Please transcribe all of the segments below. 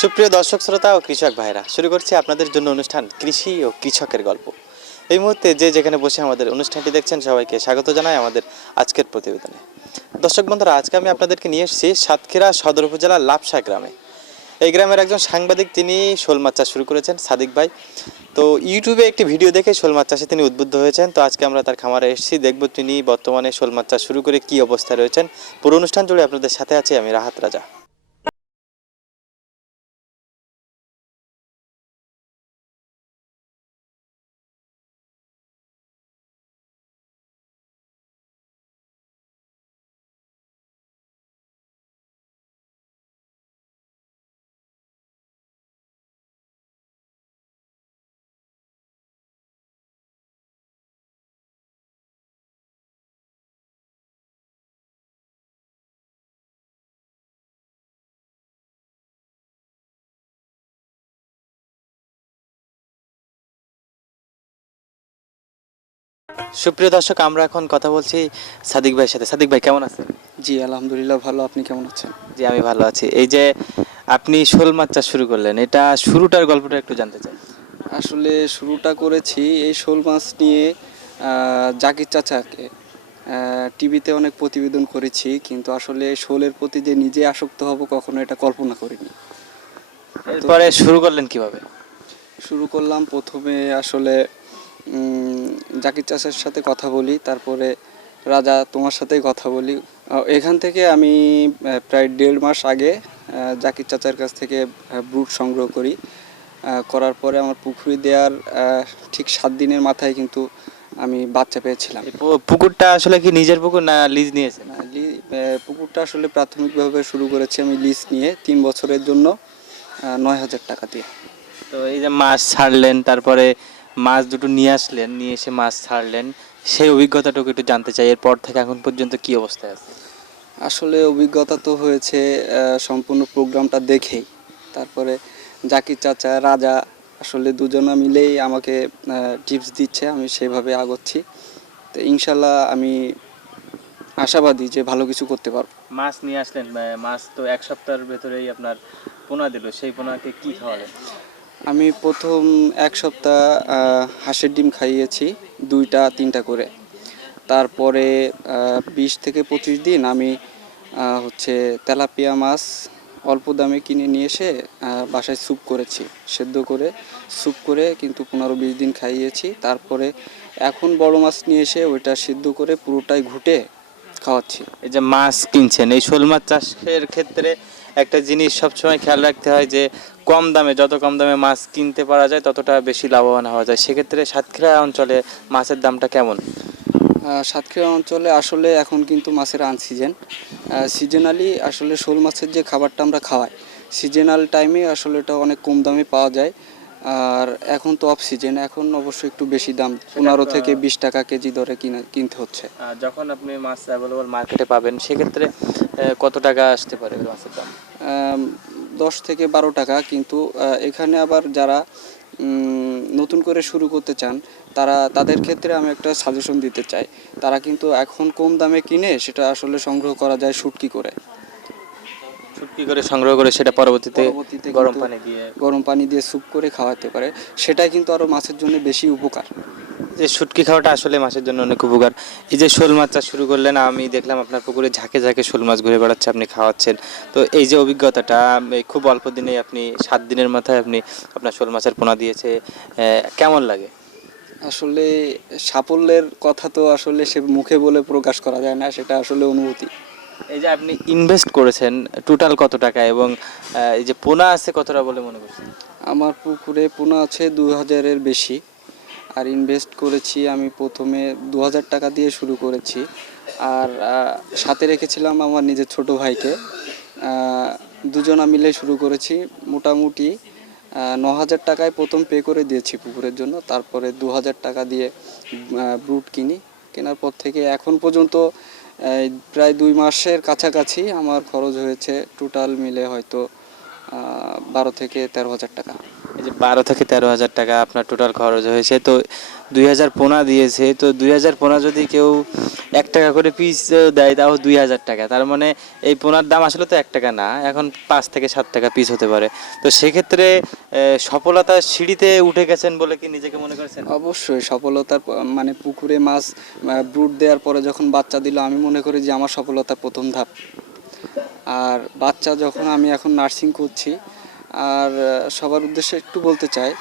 সুপ্রিয় দর্শক, শ্রোতা ও কৃষক ভাইরা শুরু করছি আপনাদের জন্য অনুষ্ঠান কৃষি ও কৃষকের গল্প। এই মুহূর্তে যে যেখানে বসে আমাদের অনুষ্ঠানটি দেখছেন, সবাইকে স্বাগত জানাই আমাদের আজকের প্রতিবেদনে। দর্শক বন্ধুরা, আজকে আমি আপনাদেরকে নিয়ে এসেছি সাতক্ষীরা সদর উপজেলার লাপসা গ্রামে। এই গ্রামের একজন সাংবাদিক, তিনি শোল মাছ চাষ শুরু করেছেন, সাদিক ভাই। তো ইউটিউবে একটি ভিডিও দেখে শোল মাছ চাষে তিনি উদ্বুদ্ধ হয়েছেন। তো আজকে আমরা তার খামারে এসেছি, দেখব তিনি বর্তমানে শোল মাছ চাষ শুরু করে কি অবস্থায় রয়েছেন। পুরো অনুষ্ঠান জুড়ে আপনাদের সাথে আছি আমি রাহাত রাজা। সুপ্রিয় দর্শক আমরা এখন কথা বলছি সাদিক ভাইয়ের সাথে। সাদিক ভাই কেমন আছেন? জি আলহামদুলিল্লাহ ভালো। আপনি কেমন আছেন? জি আমি ভালো আছি। এই যে আপনি শোল মাছ চাষ শুরু করলেন এটা শুরুটার গল্পটা একটু জানতে চাই। আসলে শুরুটা করেছি এই শোল মাছ নিয়ে জাকির চাচাকে টিভিতে অনেক প্রতিবেদন করেছি কিন্তু আসলে শোলের প্রতি যে নিজে আসক্ত হব কখনো এটা কল্পনা করিনি। এরপরে শুরু করলেন কীভাবে? শুরু করলাম প্রথমে আসলে জাকির চাচার সাথে কথা বলি তারপরে রাজা তোমার সাথেই কথা বলি। এখান থেকে আমি প্রায় দেড় মাস আগে জাকির চাচার কাছ থেকে ব্রুট সংগ্রহ করি। করার পরে আমার পুকুরি দেওয়ার ঠিক সাত দিনের মাথায় কিন্তু আমি বাচ্চা পেয়েছিলাম। পুকুরটা আসলে কি নিজের পুকুর না লিজ নিয়েছে লি- পুকুরটা আসলে প্রাথমিকভাবে শুরু করেছি আমি লিজ নিয়ে তিন বছরের জন্য নয় হাজার টাকা দিয়ে। তো এই যে মাছ ছাড়লেন তারপরে মাছ দুটো নিয়ে আসলেন নিয়ে এসে মাছ ছাড়লেন। সেই অভিজ্ঞতাটুকু একটু জানতে চাই এরপর থেকে এখন পর্যন্ত কি অবস্থায় আছে? আসলে অভিজ্ঞতা তো হয়েছে সম্পূর্ণ প্রোগ্রামটা দেখেই। তারপরে জাকির চাচা রাজা আসলে দুজনা মিলেই আমাকে টিপস দিচ্ছে আমি সেভাবে আগোচ্ছি। তো ইনশাল্লাহ আমি আশাবাদী যে ভালো কিছু করতে পারব। মাছ নিয়ে আসলেন মাছ তো এক সপ্তাহের ভেতরেই আপনার পোনা দিল সেই পোনাকে কি খাওয়ালেন? আমি প্রথম এক সপ্তাহ হাঁসের ডিম খাইয়েছি, দুইটা, তিনটা করে। তারপরে বিশ থেকে পঁচিশ দিন আমি হচ্ছে তেলাপিয়া মাছ অল্প দামে কিনে নিয়ে এসে বাসায় স্যুপ করেছি। সেদ্ধ করে, স্যুপ করে কিন্তু পনেরো বিশ দিন খাইয়েছি। তারপরে এখন বড় মাছ নিয়ে এসে ওইটা সিদ্ধ করে পুরোটাই ঘুটে খাওয়াচ্ছি। এই যে মাছ কিনছেন, এই শোল মাছ চাষের ক্ষেত্রে একটা জিনিস সবসময় খেয়াল রাখতে হয় যে কম দামে যত কম দামে মাছ কিনতে পারা যায় ততটা বেশি লাভবান হওয়া যায়। সেক্ষেত্রে সাতক্ষীরা অঞ্চলে মাছের দামটা কেমন? সাতক্ষীরা অঞ্চলে আসলে এখন কিন্তু মাছের আন সিজন সিজনালি আসলে শোল মাছের যে খাবারটা আমরা খাওয়াই সিজনাল টাইমে আসলে এটা অনেক কম দামে পাওয়া যায়। আর এখন তো অফ সিজন এখন অবশ্যই একটু বেশি দাম পনেরো থেকে বিশ টাকা কেজি দরে কিনা কিনতে হচ্ছে। আর যখন আপনি মাছ অ্যাভেলেবল মার্কেটে পাবেন সেক্ষেত্রে কত টাকা আসতে পারে মাছের দাম? দশ থেকে বারো টাকা কিন্তু এখানে আবার যারা নতুন করে শুরু করতে চান তারা তাদের ক্ষেত্রে আমি একটা সাজেশন দিতে চাই। তারা কিন্তু এখন কম দামে কিনে সেটা আসলে সংগ্রহ করা যায় শুটকি করে। শুটকি করে সংগ্রহ করে সেটা পরবর্তীতে গরম পানি দিয়ে গরম পানি দিয়ে স্যুপ করে খাওয়াতে পারে। সেটাই কিন্তু আরও মাছের জন্য বেশি উপকার। যে শুটকি খাওয়াটা আসলে মাছের জন্য অনেক উপকার। এই যে শোল মাছ চাষ শুরু করলেন আমি দেখলাম আপনার পুকুরে ঝাঁকে ঝাঁকে শোল মাছ ঘুরে বেড়াচ্ছে আপনি খাওয়াচ্ছেন। তো এই যে অভিজ্ঞতাটা খুব অল্প দিনেই আপনি সাত দিনের মাথায় আপনি আপনার শোল মাছের পোনা দিয়েছে কেমন লাগে? আসলে সাফল্যের কথা তো আসলে সে মুখে বলে প্রকাশ করা যায় না সেটা আসলে অনুভূতি। এই যে আপনি ইনভেস্ট করেছেন টোটাল কত টাকা এবং এই যে পোনা আছে কতটা বলে মনে করছেন? আমার পুকুরে পোনা আছে দু হাজারের বেশি। আর ইনভেস্ট করেছি আমি প্রথমে দু হাজার টাকা দিয়ে শুরু করেছি। আর সাথে রেখেছিলাম আমার নিজের ছোট ভাইকে। দুজনা মিলে শুরু করেছি। মোটামুটি ন হাজার টাকায় প্রথম পে করে দিয়েছি পুকুরের জন্য। তারপরে দু হাজার টাকা দিয়ে ব্রুট কিনি। কেনার পর থেকে এখন পর্যন্ত প্রায় দুই মাসের কাছাকাছি আমার খরচ হয়েছে। টোটাল মিলে হয়তো বারো থেকে তেরো হাজার টাকা। যে বারো থেকে তেরো হাজার টাকা আপনার টোটাল খরচ হয়েছে তো দুই হাজার পোনা দিয়েছে তো দুই হাজার পোনা যদি কেউ এক টাকা করে পিস দেয় তাও দুই হাজার টাকা। তার মানে এই পোনার দাম আসলে তো এক টাকা না এখন পাঁচ থেকে সাত টাকা পিস হতে পারে। তো সেক্ষেত্রে আহ, সফলতার সিঁড়িতে উঠে গেছেন বলে কি নিজেকে মনে করছেন? অবশ্যই সফলতার মানে পুকুরে মাছ ব্রুড দেওয়ার পরে যখন বাচ্চা দিল আমি মনে করি যে আমার সফলতার প্রথম ধাপ। আর বাচ্চা যখন আমি এখন নার্সিং করছি আর সবার উদ্দেশ্যে একটু বলতে চাই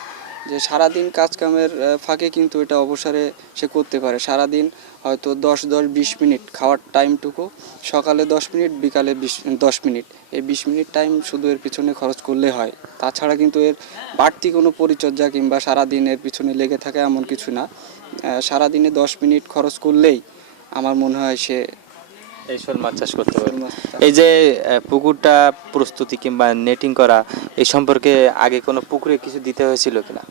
যে সারাদিন কাজ কামের ফাঁকে কিন্তু এটা অবসরে সে করতে পারে। সারাদিন হয়তো দশ দশ, বিশ মিনিট খাওয়ার টাইমটুকু, সকালে দশ মিনিট, বিকালে বিশ, দশ মিনিট। এই বিশ মিনিট টাইম শুধু এর পিছনে খরচ করলে হয়। তাছাড়া কিন্তু এর বাড়তি কোনো পরিচর্যা কিংবা সারাদিন এর পিছনে লেগে থাকে এমন কিছু না। সারাদিনে দশ মিনিট খরচ করলেই আমার মনে হয় সে এই শোল মাছ চাষ করতে পারে। শোল মাছ চাষ- এই যে পুকুরটা প্রস্তুতি কিংবা নেটিং করা এই সম্পর্কে আগে কোনো পুকুরে কিছু দিতে হয়েছিল কিনা?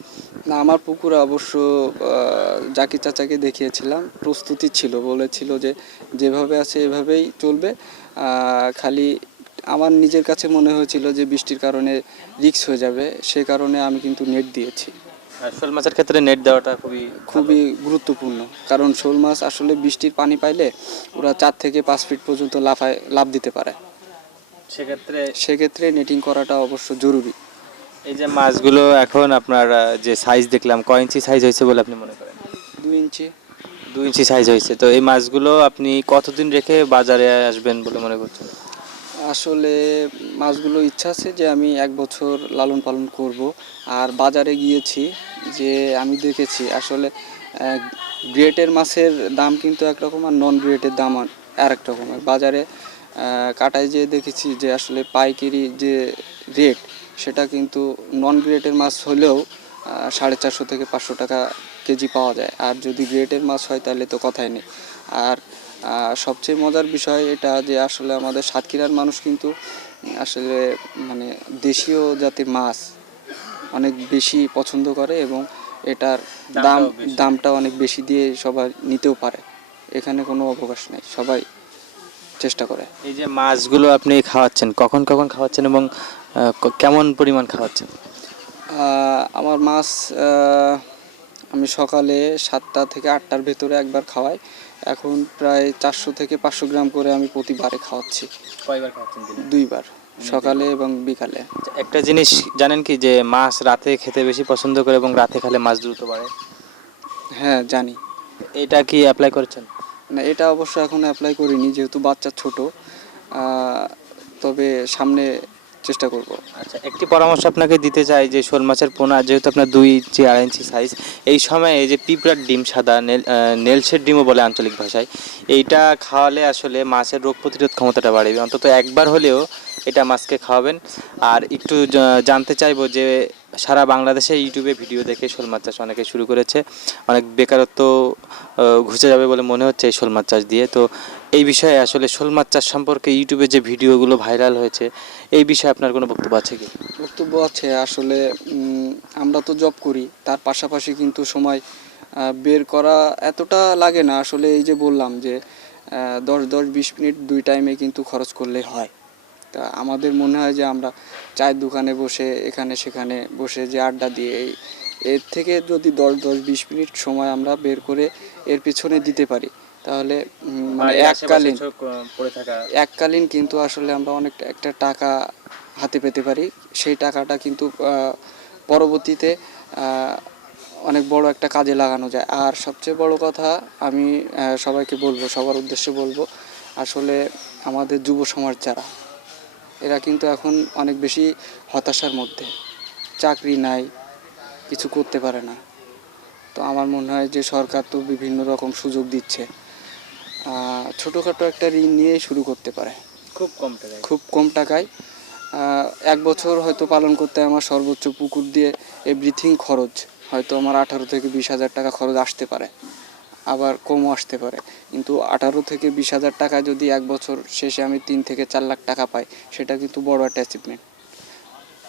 না আমার পুকুরে অবশ্য আহ, জাকি চাচাকে দেখিয়েছিলাম। প্রস্তুতি ছিল বলেছিল যে যেভাবে আছে এভাবেই চলবে। খালি আমার নিজের কাছে মনে হয়েছিল যে বৃষ্টির কারণে রিক্স হয়ে যাবে সে কারণে আমি কিন্তু নেট দিয়েছি। শোল মাছের ক্ষেত্রে নেট দেওয়াটা খুবই খুবই গুরুত্বপূর্ণ। কারণ শোল মাছ আসলে বৃষ্টির পানি পাইলে ওরা চার থেকে পাঁচ ফিট পর্যন্ত লাফায় লাভ দিতে পারে। সেক্ষেত্রে সেক্ষেত্রে নেটিং করাটা অবশ্য জরুরি। এই যে মাছগুলো এখন আপনার যে সাইজ দেখলাম কয় ইঞ্চি সাইজ হয়েছে বলে আপনি মনে করেন? দুই ইঞ্চি দুই ইঞ্চি সাইজ হয়েছে। তো এই মাছগুলো আপনি কতদিন রেখে বাজারে আসবেন বলে মনে করছেন? আসলে মাছগুলো ইচ্ছা আছে যে আমি এক বছর লালন পালন করব। আর বাজারে গিয়েছি যে আমি দেখেছি আসলে গ্রেটের মাছের দাম কিন্তু একরকম আর নন গ্রেটের দাম আর এক রকমের বাজারে কাটায় যেয়ে দেখেছি যে আসলে পাইকারি যে রেট সেটা কিন্তু নন গ্রেটের মাছ হলেও সাড়ে চারশো থেকে পাঁচশো টাকা কেজি পাওয়া যায়। আর যদি গ্রেটের মাছ হয় তাহলে তো কথাই নেই। আর সবচেয়ে মজার বিষয় এটা যে আসলে আমাদের সাতক্ষীরার মানুষ কিন্তু আসলে মানে দেশীয় জাতির মাছ অনেক বেশি পছন্দ করে এবং এটার দাম দামটা অনেক বেশি দিয়ে সবাই নিতেও পারে। এখানে কোনো অবকাশ নেই সবাই চেষ্টা করে। এই যে মাছগুলো আপনি খাওয়াচ্ছেন কখন কখন খাওয়াচ্ছেন এবং কেমন পরিমাণ খাওয়াচ্ছেন? আমার মাছ আমি সকালে সাতটা থেকে আটটার ভেতরে একবার খাওয়াই। এখন প্রায় চারশো থেকে পাঁচশো গ্রাম করে আমি প্রতিবারে খাওয়াচ্ছি। কয়বার খাওয়াচ্ছেন দুইবার সকালে এবং বিকালে। একটা জিনিস জানেন কি যে মাছ রাতে খেতে বেশি পছন্দ করে এবং রাতে খেলে মাছ দ্রুত বাড়ে? হ্যাঁ জানি। এটা কি অ্যাপ্লাই করেছেন? না এটা অবশ্য এখন অ্যাপ্লাই করিনি যেহেতু বাচ্চা ছোট তবে সামনে চেষ্টা করব। আচ্ছা একটি পরামর্শ আপনাকে দিতে চাই যে শোল মাছের পোনা, যেহেতু আপনার দুই ইঞ্চি, আড়াই ইঞ্চি সাইজ এই সময় এই যে পিঁপড়ার ডিম, সাদা নেল নেলসের ডিমও বলে আঞ্চলিক ভাষায়, এইটা খাওয়ালে আসলে মাছের রোগ প্রতিরোধ ক্ষমতাটা বাড়বে। অন্তত একবার হলেও এটা মাছকে খাওয়াবেন। আর একটু জানতে চাইব যে সারা বাংলাদেশে ইউটিউবে ভিডিও দেখে শোল মাছ চাষ অনেকে শুরু করেছে। অনেক বেকারত্ব ঘুচে যাবে বলে মনে হচ্ছে এই শোল মাছ চাষ দিয়ে। তো এই বিষয়ে আসলে শোল মাছ চাষ সম্পর্কে ইউটিউবে যে ভিডিওগুলো ভাইরাল হয়েছে, এই বিষয়ে আপনার কোনো বক্তব্য আছে কি? বক্তব্য আছে আসলে আমরা তো জব করি, তার পাশাপাশি কিন্তু সময় বের করা এতটা লাগে না। আসলে এই যে বললাম যে দশ দশ, বিশ মিনিট দুই টাইমে কিন্তু খরচ করলে হয়। তা আমাদের মনে হয় যে আমরা চায়ের দোকানে বসে এখানে সেখানে বসে যে আড্ডা দিয়ে এই এর থেকে যদি দশ দশ বিশ মিনিট সময় আমরা বের করে এর পিছনে দিতে পারি তাহলে মানে এককালীন এককালীন কিন্তু আসলে আমরা অনেক একটা টাকা হাতে পেতে পারি সেই টাকাটা কিন্তু পরবর্তীতে অনেক বড় একটা কাজে লাগানো যায়। আর সবচেয়ে বড় কথা আমি সবাইকে বলব সবার উদ্দেশ্যে বলব আসলে আমাদের যুব সমাজ যারা এরা কিন্তু এখন অনেক বেশি হতাশার মধ্যে। চাকরি নাই কিছু করতে পারে না। তো আমার মনে হয় যে সরকার তো বিভিন্ন রকম সুযোগ দিচ্ছে। ছোটোখাটো একটা ঋণ নিয়ে শুরু করতে পারে। খুব কম টাকায়। খুব কম টাকায়। এক বছর হয়তো পালন করতে আমার সর্বোচ্চ পুকুর দিয়ে এভরিথিং খরচ। হয়তো আমার আঠারো থেকে বিশ হাজার টাকা খরচ আসতে পারে। আবার কমও আসতে পারে। কিন্তু আঠারো থেকে বিশ হাজার টাকা যদি এক বছর শেষে আমি তিন থেকে চার লাখ টাকা পাই সেটা কিন্তু বড় একটা অ্যাচিভমেন্ট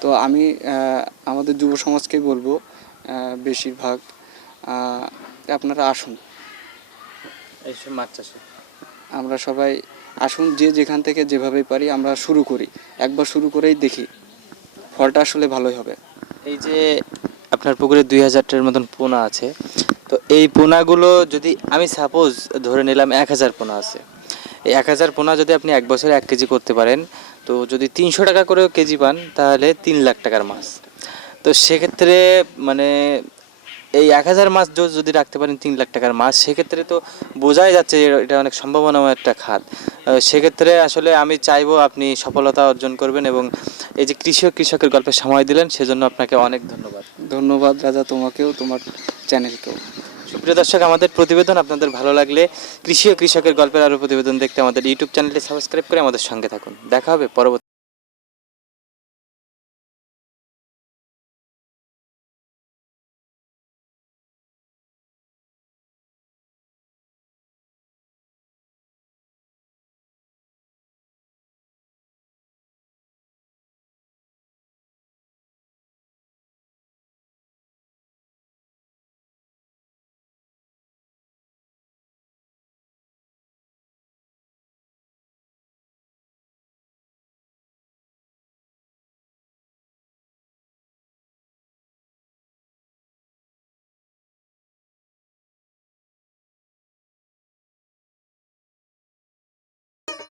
তো আমি আমাদের যুব সমাজকেই বলব বেশিরভাগ আপনারা আসুন। এইসব মাছ চাষে। আমরা সবাই আসুন যে যেখান থেকে যেভাবে পারি আমরা শুরু করি। একবার শুরু করেই দেখি ফলটা আসলে ভালোই হবে। এই যে আপনার পুকুরে দুই হাজারটার মতন পোনা আছে তো এই পোনাগুলো যদি আমি সাপোজ ধরে নিলাম এক হাজার পোনা আছে। এই এক হাজার পোনা যদি আপনি এক বছরে এক কেজি করতে পারেন, তো যদি তিনশো টাকা করেও কেজি পান, তাহলে তিন লাখ টাকার মাছ। তো সেক্ষেত্রে মানে এই এক হাজার মাছ যদি রাখতে পারেন তিন লাখ টাকার মাছ, সেক্ষেত্রে তো বোঝাই যাচ্ছে এটা অনেক সম্ভাবনাময় একটা খাত। সেক্ষেত্রে আসলে আমি চাইব আপনি সফলতা অর্জন করবেন এবং এই যে কৃষক কৃষকের গল্পে সময় দিলেন, সেজন্য আপনাকে অনেক ধন্যবাদ। ধন্যবাদ রাজা তোমাকেও, তোমার চ্যানেলকেও সুপ্রিয় দর্শক, আমাদের প্রতিবেদন আপনাদের ভালো লাগলে কৃষি ও কৃষকের গল্পের আরও প্রতিবেদন দেখতে আমাদের ইউটিউব চ্যানেলটি সাবস্ক্রাইব করে আমাদের সঙ্গে থাকুন। দেখা হবে পরবর্তী